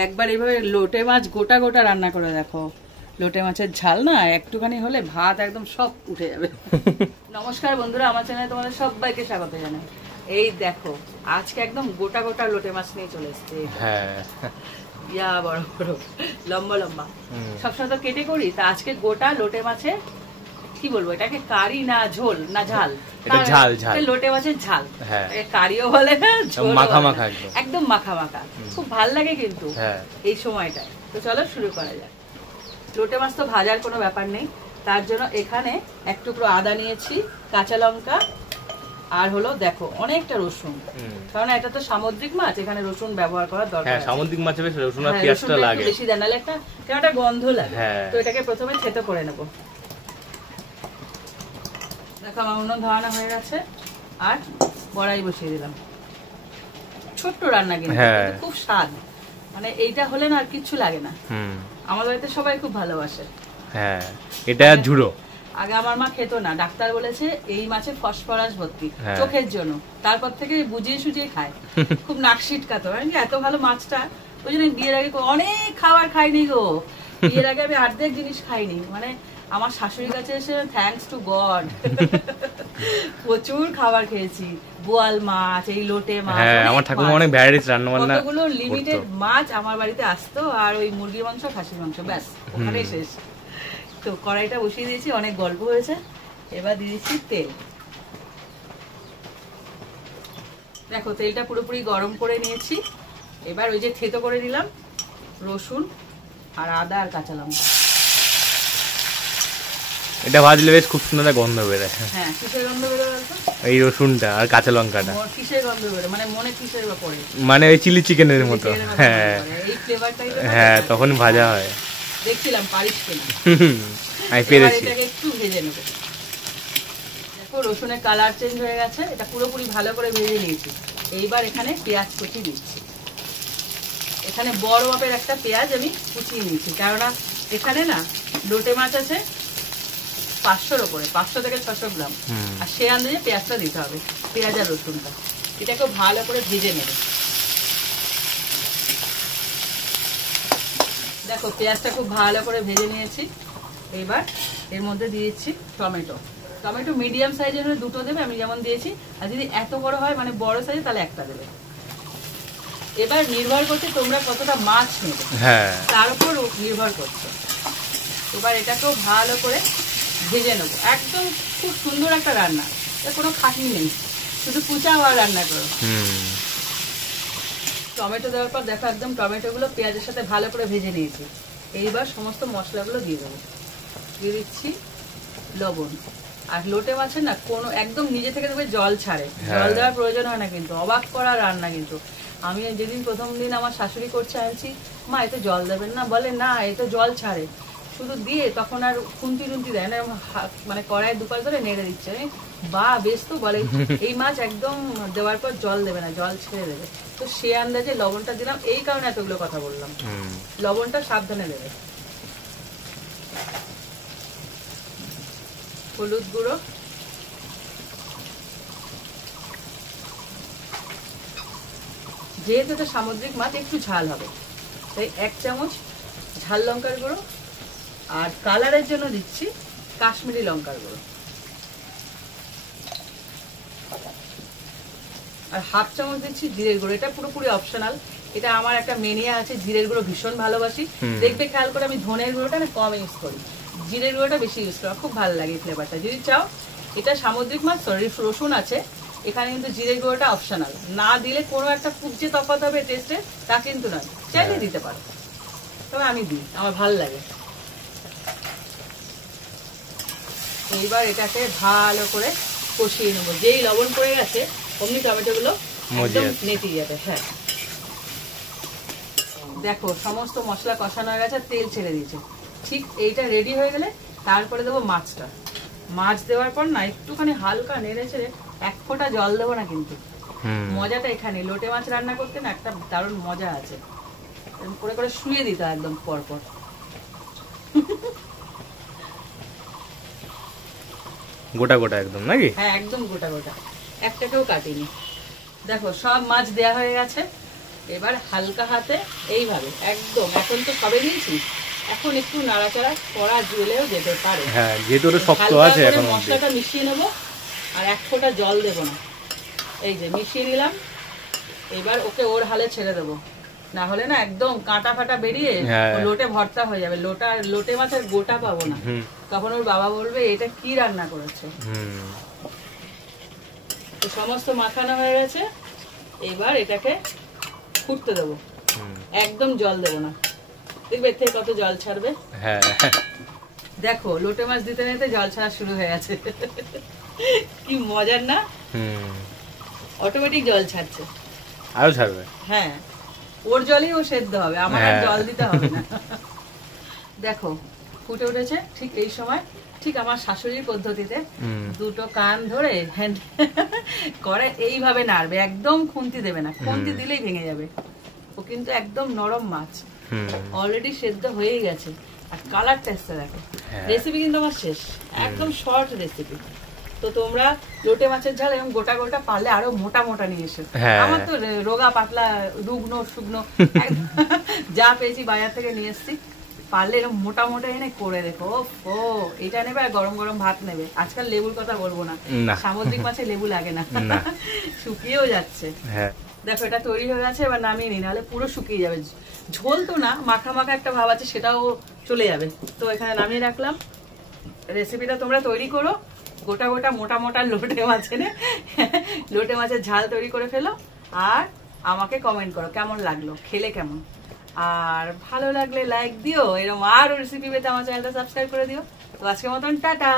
একবার এইভাবে লোটে মাছ গোটা গোটা রান্না করে দেখো, লোটে মাছের ঝাল না একটুখানি হলে ভাত একদম সব উঠে যাবে। নমস্কার বন্ধুরা, আমার চ্যানেলে তোমাদের সবাইকে স্বাগত জানাই। এই দেখো আজকে একদম গোটা গোটা লোটে মাছ নিয়ে চলে এসেছে। হ্যাঁ, ইয়া বড় বড় লম্বা লম্বা, সবসময় তো কেটে করি, তা আজকে গোটা লোটে মাছের কি বলবো, এটাকে কারি না ঝোল না ঝাল, লোটে মাছের ঝাল, কারিও বলে না, মাখা মাখা, একদম মাখা মাখা, খুব ভাল লাগে কিন্তু এই সময়টা। তো চলো শুরু করা যাক। লোটে মাছ তো ভাজার কোনো ব্যাপার নেই, তার জন্য এখানে এক টুকরো আদা নিয়েছি, কাঁচা লঙ্কা, আর হলো দেখো অনেকটা রসুন, কারণ এটা তো সামুদ্রিক মাছ, এখানে রসুন ব্যবহার করার দরকার। হ্যাঁ, সামুদ্রিক মাছে বেশ রসুন আর পেঁয়াজটা লাগে, বেশি দেন নাহলে একটা কেমন একটা গন্ধ লাগে। তো এটাকে প্রথমে থেতো করে নেব। দেখো আমার উনুন ধরানো হয়ে গেছে, আর কড়াই বসিয়ে দিলাম। ছোট্ট রান্না কিন্তু খুব স্বাদ, মানে এইটা হলে না আর কিচ্ছু লাগে না। আমার বাড়িতে সবাই খুব ভালোবাসে। হ্যাঁ, এটা ঝুড়ো। আগে আমার মা খেত না, ডাক্তার বলেছে এই মাছে ফসফরাস ভর্তি, চোখের জন্য। তারপর থেকে বুঝিয়ে সুজিয়ে খায়, খুব নাক সিটকাতো। এত ভালো মাছটা, ওই জন্য বিয়ের আগে অনেক খাবার খাইনি গো। বিয়ের আগে আমি অর্ধেক জিনিস খাইনি, মানে আমার শাশুড়ির কাছে এসে থ্যাঙ্কস টু গড প্রচুর খাবার খেয়েছি। বোয়াল মাছ, এই লোটে মাছ, আমার ঠাকুমা অনেক ভ্যারাইটিস রান্না বান্না, কতগুলো লিমিটেড মাছ আমার বাড়িতে আসতো, আর ওই মুরগির মাংস, খাসির মাংস, ব্যাস ওখানে শেষ। তো কড়াইটা বসিয়ে দিয়েছি, অনেক গল্প হয়েছে, এবার দিয়ে দিচ্ছি তেল। দেখো তেলটা পুরোপুরি গরম করে নিয়েছি। এবার ওই যে থেতো করে দিলাম রসুন আর আদা আর কাঁচা লঙ্কা, এটা ভাজলে বেশ খুব সুন্দর গন্ধ বেরোয়। হ্যাঁ, কিসের গন্ধ বেরোয় বলতো? এই রসুনটা আর কাঁচা লঙ্কাটা। কিসের গন্ধ বেরোয় মানে মনে কিসের পড়ে? মানে ওই চিলি চিকেনের মতো। হ্যাঁ, এই ফ্লেভারটাই হ্যাঁ তখন ভাজা হয়। দেখছিলাম পারিস কিনা, আমি পেরেছি। এটাকে একটু ভেজে নেব। দেখো রসুনের কালার চেঞ্জ হয়ে গেছে, এটা পুরোপুরি ভালো করে ভেজে নিয়েছি। এইবার এখানে পেঁয়াজ কুচি দিচ্ছি। এখানে বড় মাপের একটা পেঁয়াজ আমি কুচিয়ে নিয়েছি, কেননা এখানে না লোটে মাছ আছে 500-র উপরে, 500 থেকে 600 গ্রাম, আর সে আন্দাজে পেঁয়াজটা দিতে হবে, পেঁয়াজ আর রসুনটা। এটাকে ভালো করে ভেজে নেবে। দেখো পেঁয়াজটা খুব ভালো করে ভেজে নিয়েছি। এবার এর মধ্যে দিয়েছি টমেটো। টমেটো মিডিয়াম সাইজের হলে 2টো দেবে, আমি যেমন দিয়েছি। আর যদি এত বড় হয় মানে বড় সাইজে, তাহলে একটা দেবে। এবার নির্ভর করছে তোমরা কতটা মাছ নেবে, তার উপর নির্ভর করছে। এবার এটাকেও ভালো করে ভেজে নেবো। একদম খুব সুন্দর একটা রান্না, কোনো খাটনি নেই, শুধু কুচা হওয়া রান্না করো। টমেটো দেওয়ার পর দেখো একদম টমেটোগুলো পেঁয়াজের সাথে ভালো করে ভেজে নিয়েছি। এইবার সমস্ত মশলাগুলো দিয়ে দেবো। দিয়ে দিচ্ছি লবণ। আর লোটে মাছের না কোনো একদম নিজে থেকে দেখবে জল ছাড়ে, জল দেওয়ার প্রয়োজন হয় না কিন্তু। অবাক করা রান্না কিন্তু। আমি যেদিন প্রথম দিন আমার শাশুড়ি করছে আনছি, মা এতে জল দেবেন না, বলে না এতে জল ছাড়ে। শুধু দিয়ে তখন আর খুন্তি টুন্তি দেয় না, মানে কড়াই দুপাশ ধরে নেড়ে দিচ্ছে। বা বেশ, তো বলে এই মাছ একদম দেওয়ার পর জল দেবে না, জল ছেড়ে দেবে। তো সে আন্দাজে লবণটা দিলাম, এই কারণে এতগুলো কথা বললাম। লবণটা সাবধানে দেবে। হলুদ গুঁড়ো, যেহেতু এটা সামুদ্রিক মাছ একটু ঝাল হবে, তাই 1 চামচ ঝাল লঙ্কার গুঁড়ো, আর কালারের জন্য দিচ্ছি কাশ্মীরি লঙ্কার গুঁড়ো, আর 1/2 চামচ দিচ্ছি জিরের গুঁড়ো। এটা পুরোপুরি অপশনাল, এটা আমার একটা মেনিয়া আছে, জিরের গুঁড়ো ভীষণ ভালোবাসি। দেখবে খেয়াল করে আমি ধনের গুঁড়োটা না কম ইউজ করি, জিরের গুঁড়োটা বেশি ইউজ করি, খুব ভালো লাগে ফ্লেভারটা। যদি চাও, এটা সামুদ্রিক মাছ, সরি রসুন আছে এখানে, কিন্তু জিরের গুঁড়োটা অপশনাল। না দিলে কোনো একটা খুব যে তফাৎ হবে টেস্টে তা কিন্তু নয়, চাইলে দিতে পারো, তবে আমি দিই, আমার ভালো লাগে। এইবার এটাকে ভালো করে কষিয়ে নেবো। যেই লবণ পড়ে গেছে অমনি টমেটোগুলো একদম নেটে যাবে। হ্যাঁ, দেখো সমস্ত মশলা কষানো হয়ে গেছে, তেল ছেড়ে দিয়েছে। ঠিক এইটা রেডি হয়ে গেলে তারপরে দেবো মাছটা। মাছ দেওয়ার পর না একটুখানি হালকা নেড়ে ছেড়ে, 1 ফোঁটা জল দেবো না কিন্তু। মজাটা এখানে, লোটে মাছ রান্না করতে না একটা দারুণ মজা আছে। করে করে শুয়ে দিতে একদম পরপর। গোটা গোটা একদম নাকি? হ্যাঁ, একদম গোটা গোটা, একটাকেও কাটিনি। দেখো সব মাছ দেয়া হয়ে গেছে। এবার হালকা হাতে এইভাবে একদম, এখন তো সবে দিয়েছি, এখন একটু নাড়াচাড়া করা জলেও যেতে পারে। হ্যাঁ, যেহেতু ওটা শক্ত আছে এখন মশলাটা মিশিয়ে নেবো, আর এক ফোঁটা জল দেবো না। এই যে মিশিয়ে নিলাম, এবার ওকে ওর হালে ছেড়ে দেবো, না হলে না একদম কাঁটা ফাটা বেরিয়ে লোটে ভর্তা হয়ে যাবে, লোটে মাছের গোটা পাবো না, তখন ওর বাবা বলবে এটা কি রান্না করেছে। তো সমস্ত মাখানো হয়ে গেছে, এবার এটাকে ফুটতে দেবো, একদম জল দেবো না, দেখবে এর থেকে কত জল ছাড়বে। দেখো লোটে মাছ দিতে নিতে জল ছাড়া শুরু হয়ে গেছে, কি মজার না, অটোমেটিক জল ছাড়ছে, আরো ছাড়বে। হ্যাঁ, ওর জলই ও সেদ্ধ হবে, আমার আর জল দিতে হবে না। দেখো ফুটে উঠেছে, ঠিক এই সময় ঠিক আমার শাশুড়ির পদ্ধতিতে দুটো কান ধরে করে এইভাবে নাড়বে, একদম খুন্তি দেবে না, খুন্তি দিলেই ভেঙে যাবে। ও কিন্তু একদম নরম মাছ, অলরেডি সেদ্ধ হয়ে গেছে, আর কালারটা এসছে দেখো। রেসিপি কিন্তু আমার শেষ, একদম শর্ট রেসিপি। তো তোমরা লোটে মাছের ঝাল এবং গোটা গোটা পারলে আরো মোটা মোটা নিয়ে এসো, আমার তো রোগা পাতলা রুগ্ন শুকনো যা পেয়েছি বাজার থেকে নিয়ে এসছি, পারলে এরকম মোটা মোটা এনে করে দেখো। ও এটা নেবে আর গরম গরম ভাত নেবে। আজকাল লেবুর কথা বলবো না, সামুদ্রিক মাছে লেবু লাগে না, শুকিয়েও যাচ্ছে। দেখো এটা তৈরি হয়ে গেছে, এবার নামিয়ে নি, নাহলে পুরো শুকিয়ে যাবে। ঝোল তো না, মাখা মাখা একটা ভাব আছে, সেটাও চলে যাবে। তো এখানে নামিয়ে রাখলাম। রেসিপিটা তোমরা তৈরি করো, গোটা গোটা মোটা মোটা লোটে মাছ এনে লোটে মাছের ঝাল তৈরি করে ফেলো, আর আমাকে কমেন্ট করো কেমন লাগলো, খেলে কেমন। আর ভালো লাগলে লাইক দিও, এরকম আরো রেসিপি পেতে আমার চ্যানেলটা সাবস্ক্রাইব করে দিও। তো আজকের মতন টাটা।